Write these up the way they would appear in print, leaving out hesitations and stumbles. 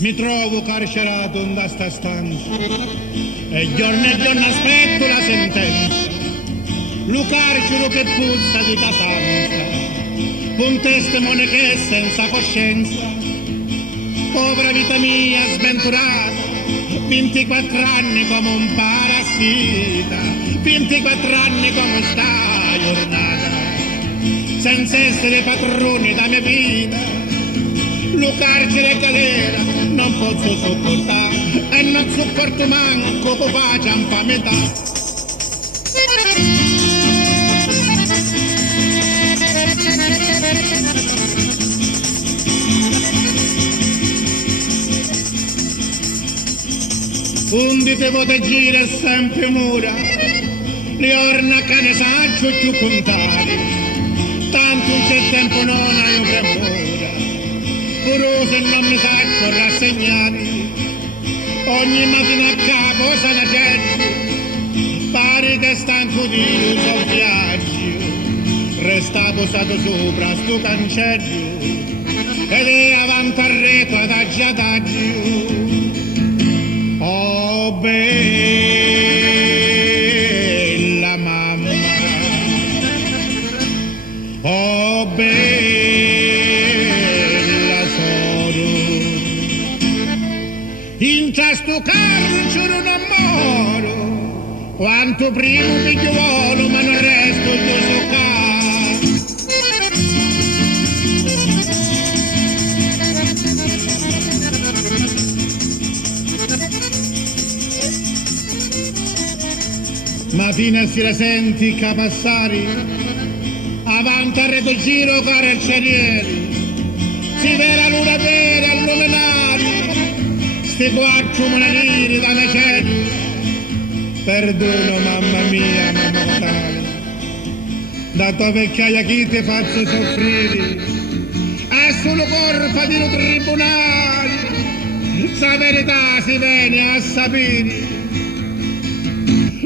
Mi trovo carcerato in questa stanza e giorno aspetto la sentenza. Lo carcero che puzza di casanza, un testimone che è senza coscienza. Povera vita mia sventurata, 24 anni come un parassita, 24 anni come sta giornata, senza essere padrone da mia vita. Lo carcere e galera non posso sopportare e non sopporto manco che facciano fa metà. Un dito te gira sempre mura, le orna che ne saggio più contare, tanto non c'è tempo non hai premura, pure se non mi saggio rassegnare, ogni mattina a capo se ne cerco, pare che stanco di un so viaggio, resta posato sopra sto cancello, ed è avanti al retro adagio adagio. Oh bella mamma, oh bella soro, in questo carcere non moro, quanto primo figliuolo ma non resto io so qua. Mattina si la senti capassari, avanti al reto giro carcerieri, si vede la luna vera illuminare, sti quattro monelini da macello, perdono mamma mia ma mortale, da tua vecchiaia chi ti faccio soffrire, è solo colpa di un tribunale, sa verità si viene a sapere.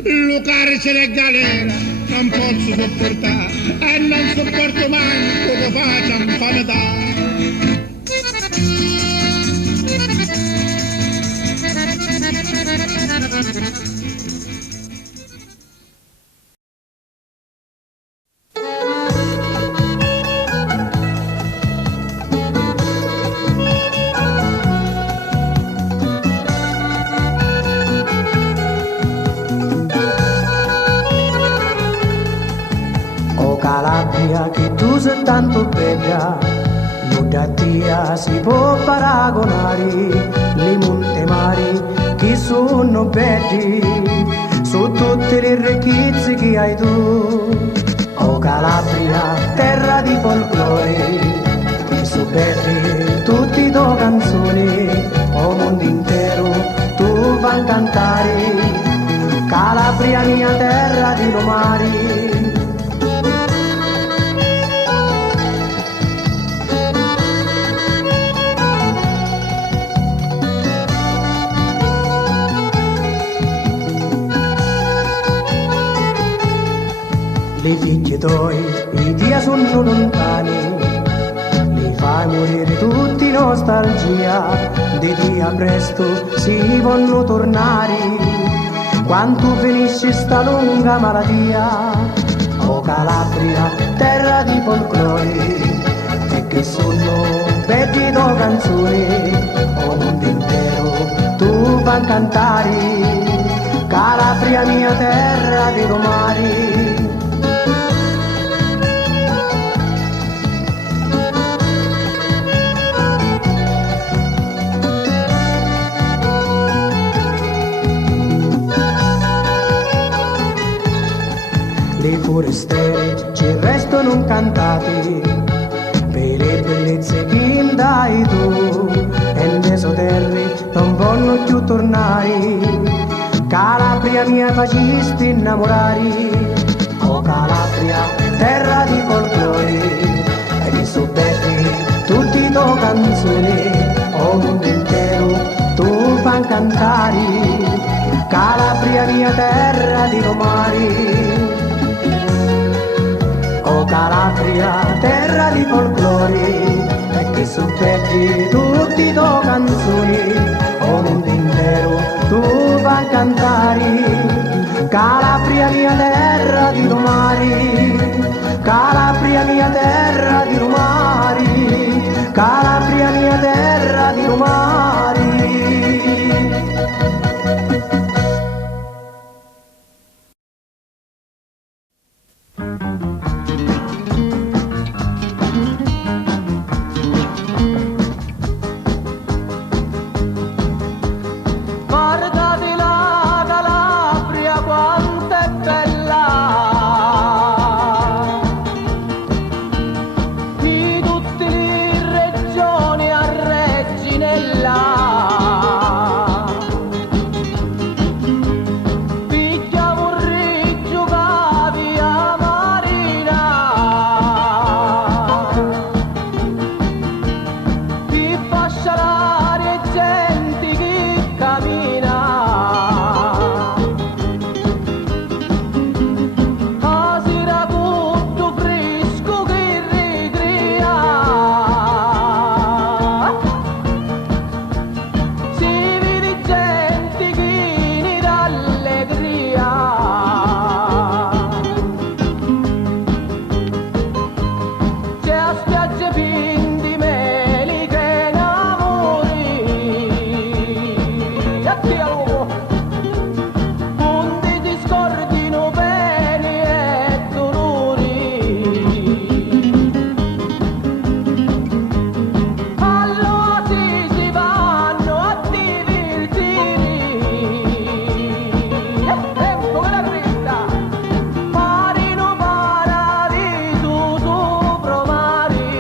Lo carcere e galera non posso sopportare e non sopporto manco che facciano fa metà. Calabria che tu sei tanto bella, non da tia si può paragonare, le monte mari che sono belli, su tutte le ricchezze che hai tu. Oh Calabria, terra di folklore, che sono belli tutti i tuoi canzoni, oh mondo intero tu vai cantare, Calabria mia terra di lumari. Le figlie tuoi, i dia sono lontani, li fai morire tutti in nostalgia, di dia presto si vogliono tornare, quando finisce sta lunga malattia. Oh Calabria, terra di folklore, e che sono belli do canzoni, oh mondo intero tu vai a cantare, Calabria mia terra di romari. Le forestiere ci restano cantate per le bellezze che dai tu, e le soterre non vogliono più tornare, Calabria mia facesti innamorare. Oh Calabria, terra di folklore, e che so belli tutti i tuoi canzoni, oh mondo intero tu fai cantare, Calabria mia terra di romari. Oh Calabria, terra di folklore, e che e suppeggi tutti i tuoi canzoni, con un intero tu vai a cantare. Calabria mia terra di lumari, Calabria mia terra di lumari, Calabria mia terra di lumari. Guardati la Calabria quanto è bella, di tutte le regioni a Reginella, picchia vorrei giocavi a Marina, ti fascia l'aria e gente che cammina, a Siracuccio fresco che ricrea, si vede gente che ne dà allegria, c'è a spiagge piene di meli che innamori, e ti amo, onde ti scordino peni e dolori. Allora si vanno a divertire, e tempo che la grinta, marino paradiso sopra mare.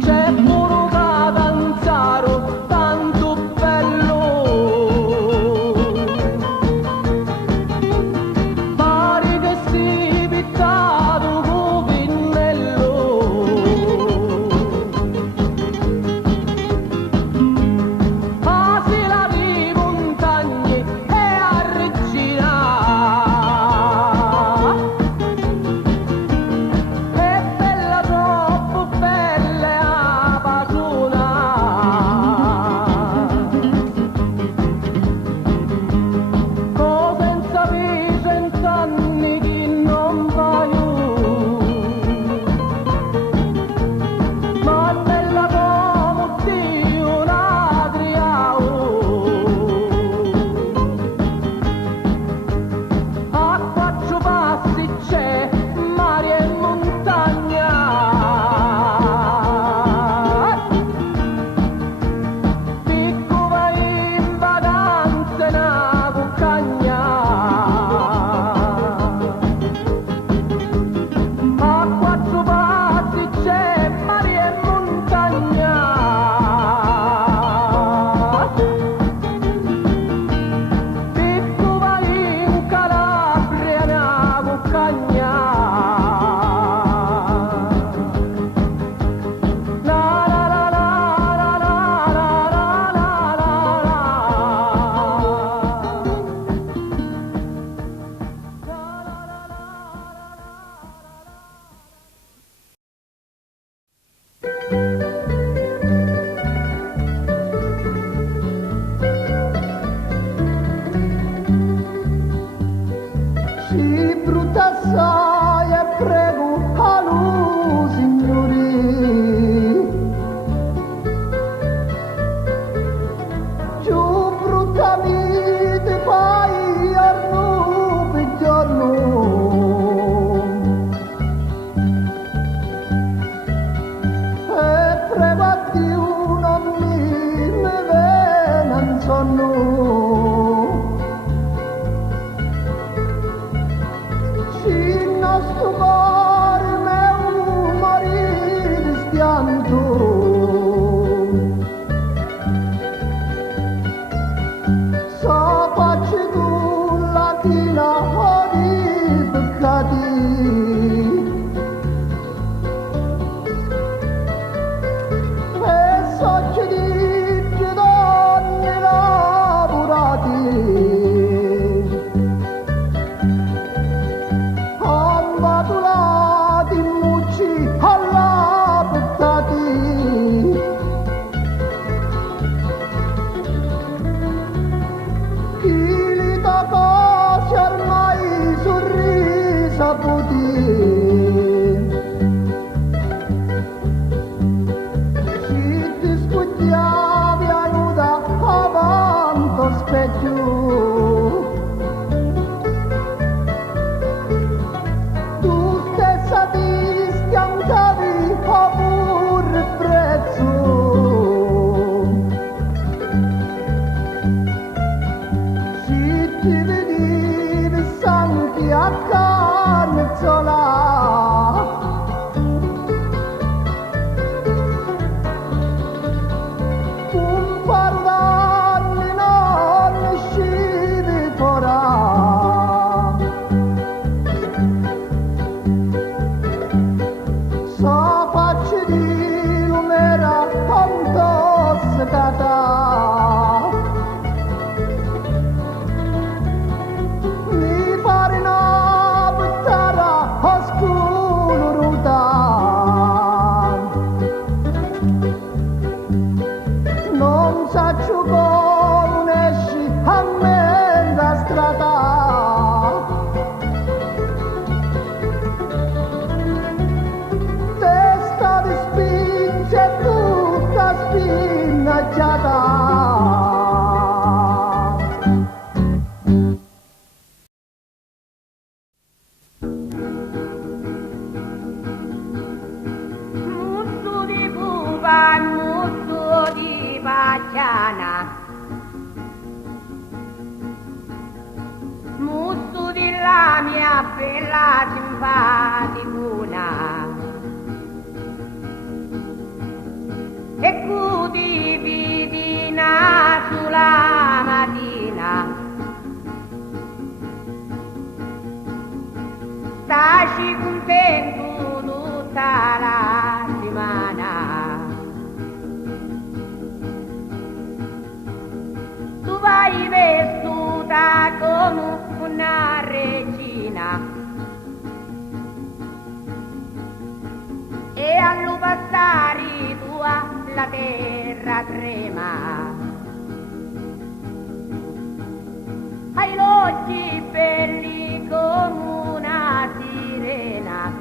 C'è pure da danzare tanto bello, pare che stii pittato con pennello, ma se la di montagne è a Regina, è bella troppo bella a Pasona, senza vi 100 anni che non paio, ma è bella come Dio l'ha creato, a 4 passi c'è mare e montagna, picco vai in vacanza na cuccagna, a 4 passi c'è mare e montagna, picco vai in Calabria na cuccagna, la la la la la la la la Si brutta assai e prego a lui, signori, più brutta mi ti fai giorno per giorno, e prego a Dio non mi viene un sonno. Il nostro cuore meu morì di schianto, so facci tu latina di peccati, e so ci dici donne lavorati, Ambatula buba muso di Baciana, muso della mia bella simpaticuna, e cudi vidina sulla mattina. Stai contento tutta la settimana. Tu vai vestita come una regina e allo passare tua la terra trema. Hai gli occhi belli come una sirena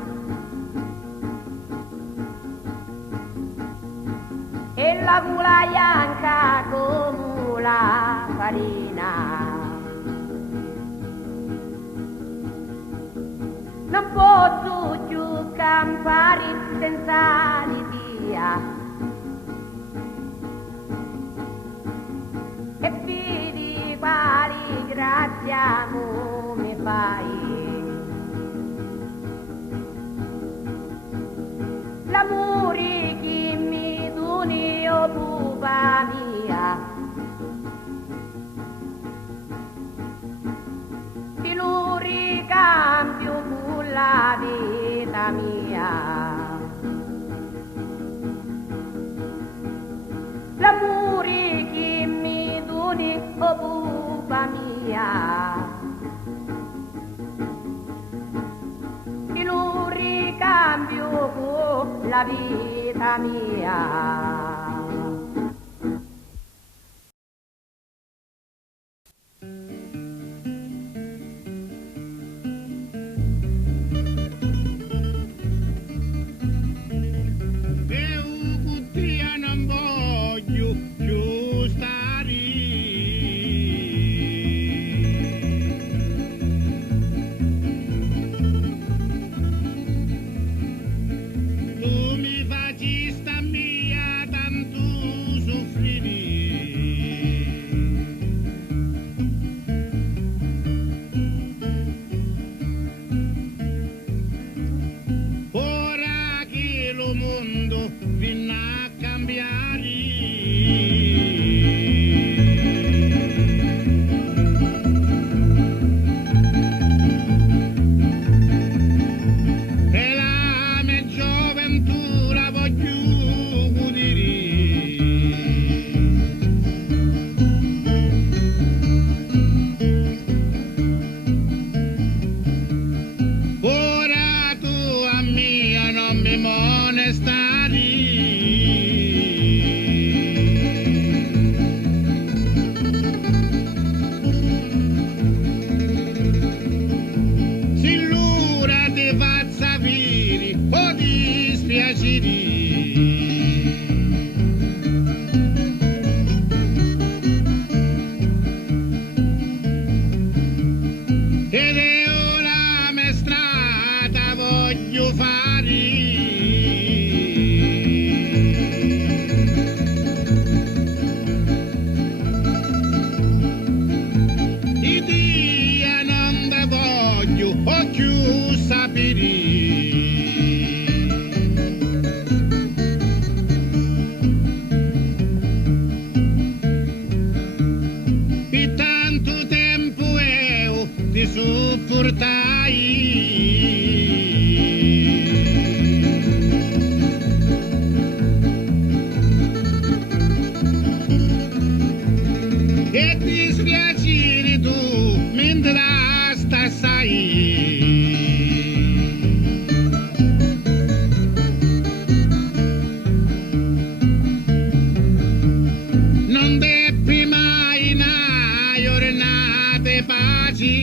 e la gola bianca come la farina. Non posso più campare senza l'idea e vedi quali grazia mi fai. L'amore che mi doni, oh pupa mia, ti lo ricambio con la vita mia. L'amore che mi doni, oh pupa mia, ti lo ricambio con la vita mia. Paci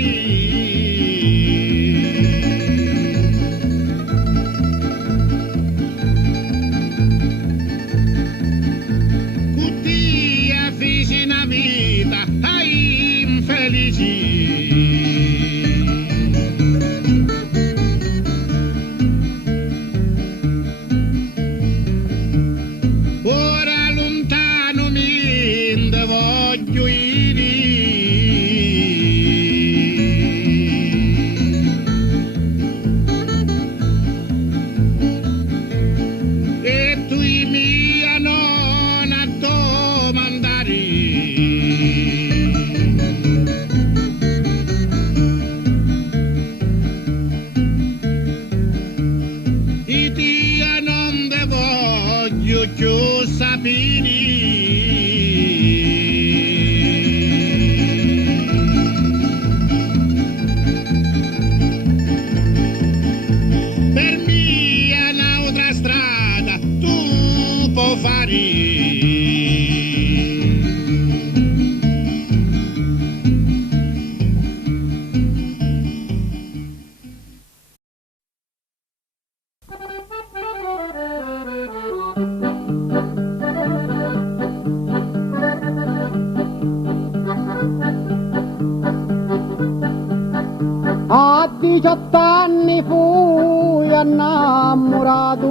A 18 anni fui innamorato,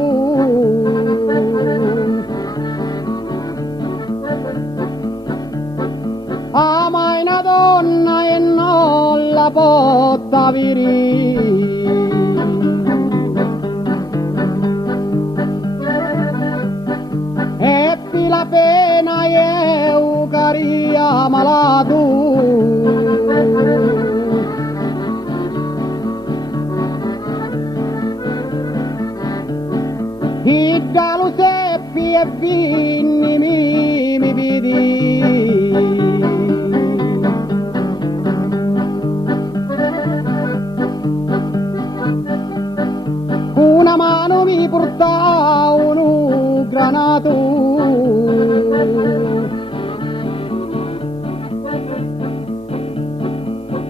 amai una donna e non la posso avere. Ebbi la pena io caria malato, i galo seppi e vini mi vidi. Una mano mi portava un granato,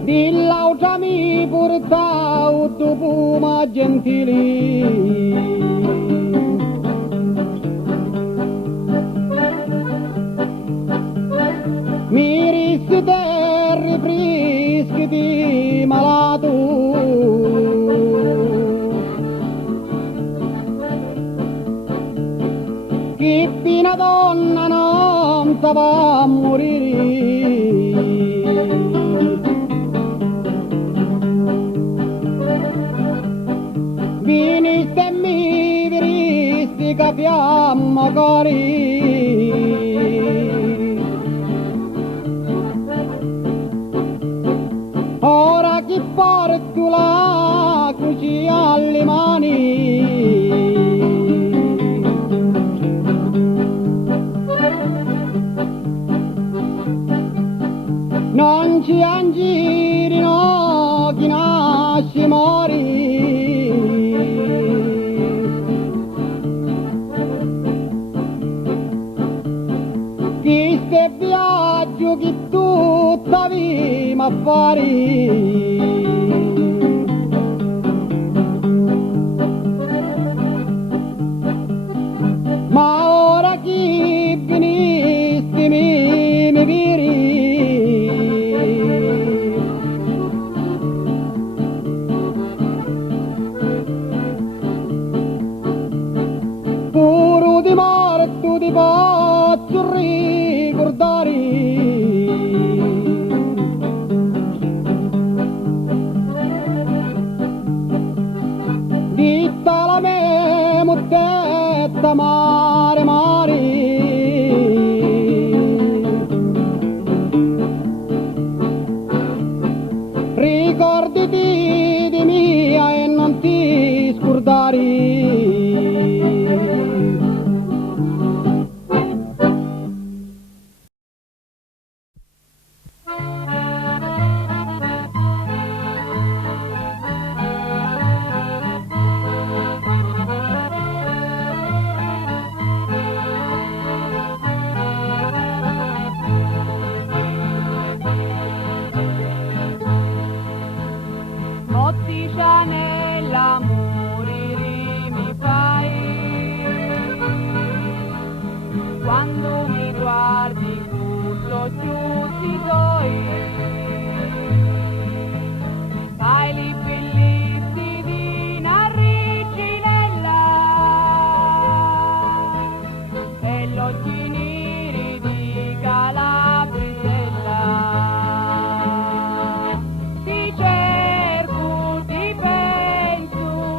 dell'altra mi portava dopo ma gentili. Mi rischi frischi di malato, che fino donna non stava a morire. Viniste e mi viristi che fiamma cori, ora chi porto la croce alle mani. Non ci angirino chi nasce mori, chi ste viaggio chi tutta vima affari. Ma ora chi vinisti mi viri, puro di morto ti posso ricordare. Ditta la me mottetta mare mare, ricordati di mia e non ti scordare. Quando mi guardi tutto giù ti doi, sai li bellissimi di una ricinella e l'occhi neri di Calabrisella. Ti cerco, ti penso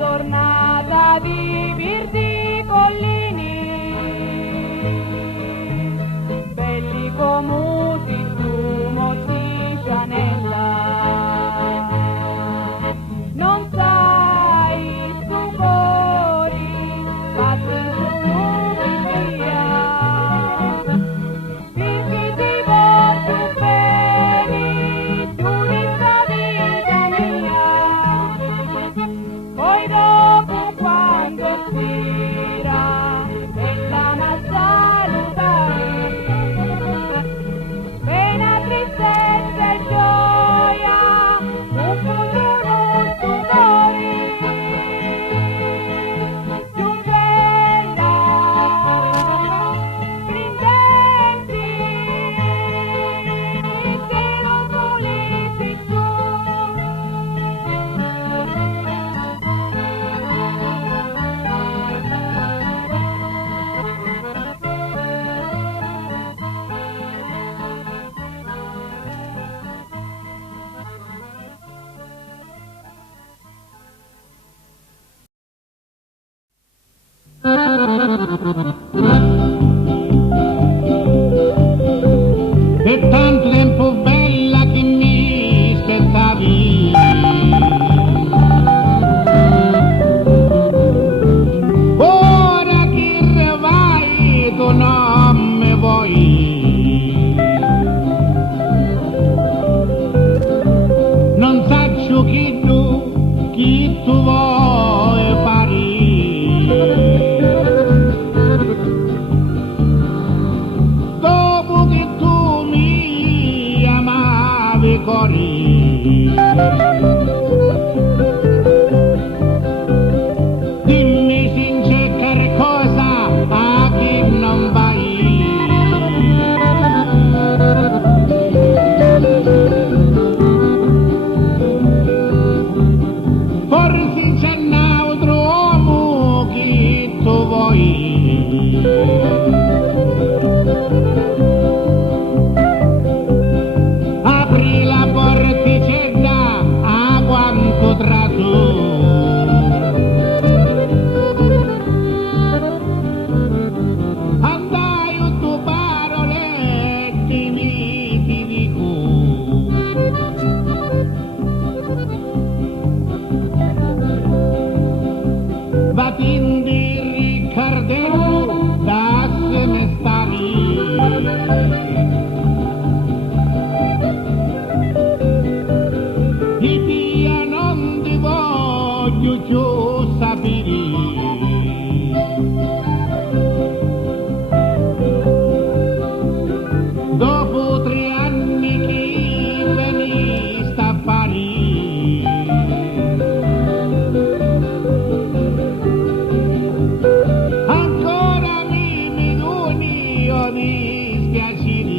tornata di virdi collini, belli comuti su mozziccianella. Non sai stupori fatti su via, finché ti voglio bene, tu questa vita mia. Poi dopo quando spira e la salutare, pena, tristezza e gioia, un futuro stupore, giungella, stringenti, che non volessi tu. E tanto tempo bella che mi aspettavi, ora che vai tu non mi vuoi, non saccio chi tu vuoi fare. Dopo che tu mi amavi cori, dimmi sincera che cosa a chi non vai. Forse c'è un altro uomo che tu vuoi. Apri la porticella a quanto tratto, andai tu parole che ti dico, vatindi Riccardello da se me stari. Io non ti voglio più sapere, dopo 3 anni che veniste a fare, ancora mi doni io dispiacere.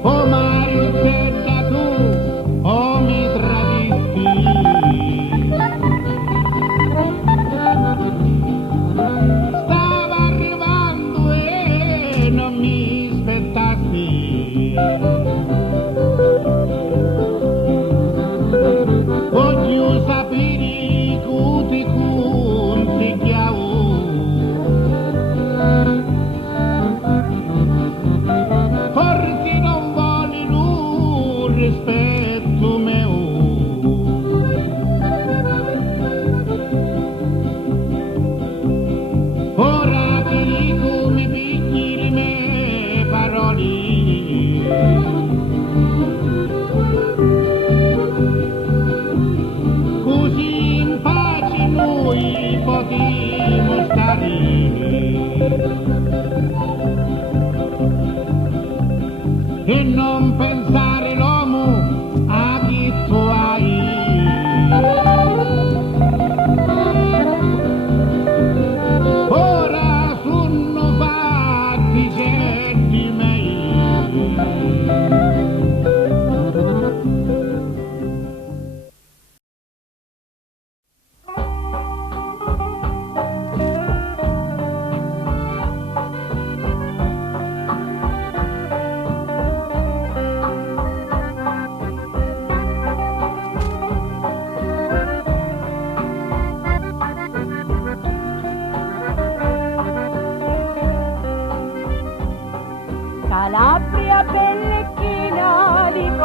Oh Mario, se da tu oh mi tradisti, stava arrivando e non mi aspettasti. Voglio sapere tutti conti che ho, forse non vuole un rispetto mio. Ora ti dico mi picchi le mie parole, così in pace noi potremo stare. E non pensare l'uomo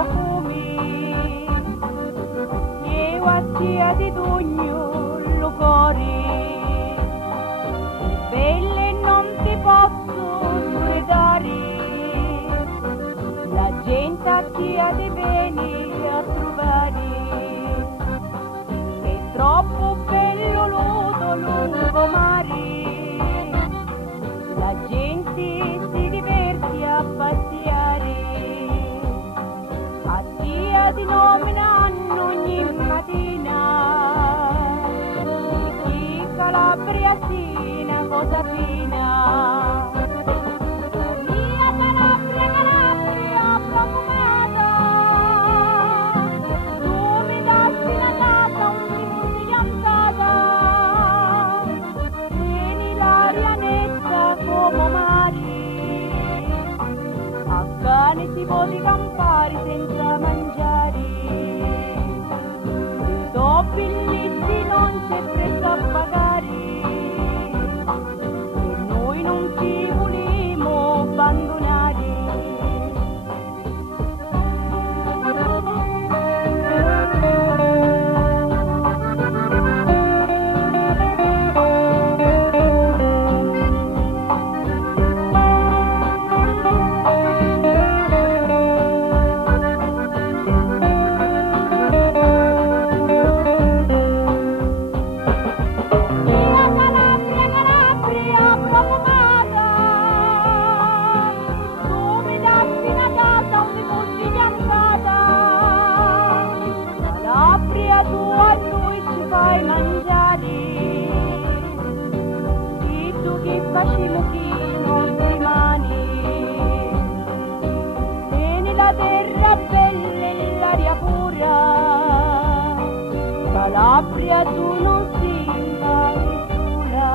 profumi, e guazia di tugno lucori, belle non ti posso solidari, la gente a di beni a trovare, è troppo bello l'udo lungomare, la gente si diverte a paziare, a dia di nominano ogni mattina, e chi Calabria sina cosa fina. Mia Calabria, Calabria profumata, tu mi dassi una casa, un tipo fidanzata, tieni l'aria netta come mari, a cane si può di campare senza mangiare, i doppillitti non c'è prezzo a pagare, e noi non ci vogliamo abbandonare. Calabria tu non si invalsula.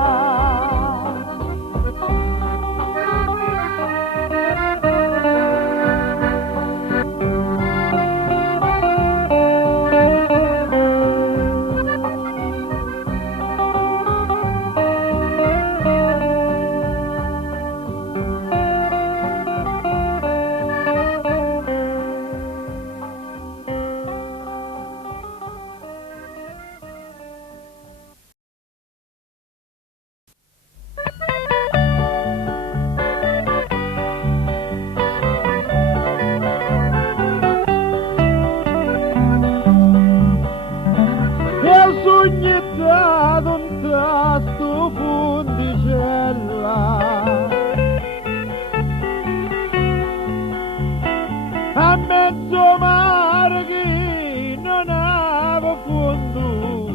A mezzo mare che non aveva fondo,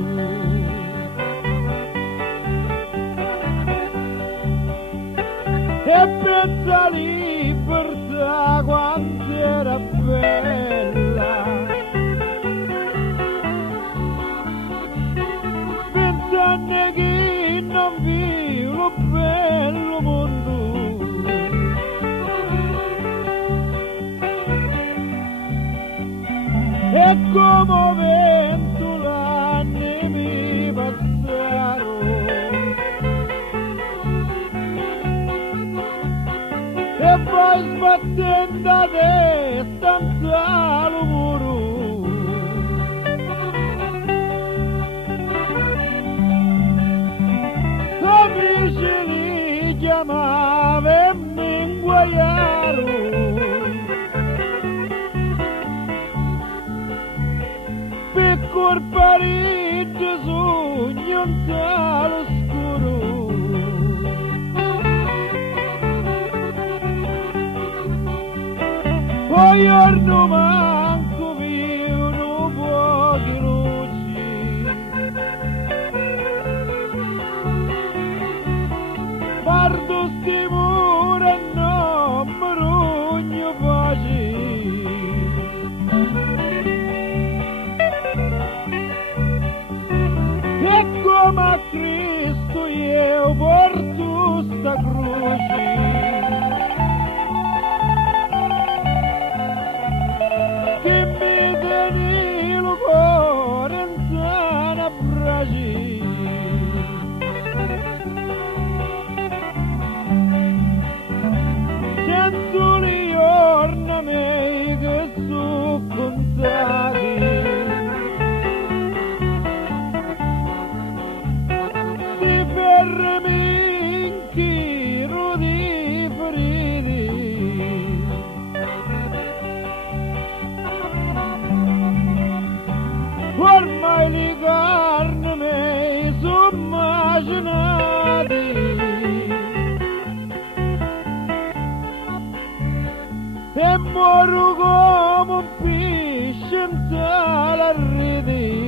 e pensa libertà quanto era bella, pensando che non vivo bello mondo. E come vento l'anni mi passarono, e poi sbattendo a testa al muro, amici li chiamava e mi inguaiarono. Per Parigi sogno un cielo scuro, poi giorno manco vivono pochi luci, guardo sti mura e non mi rogno pace. Come a Cristo io porto sta croce, e muoio come un pesce in sala a rete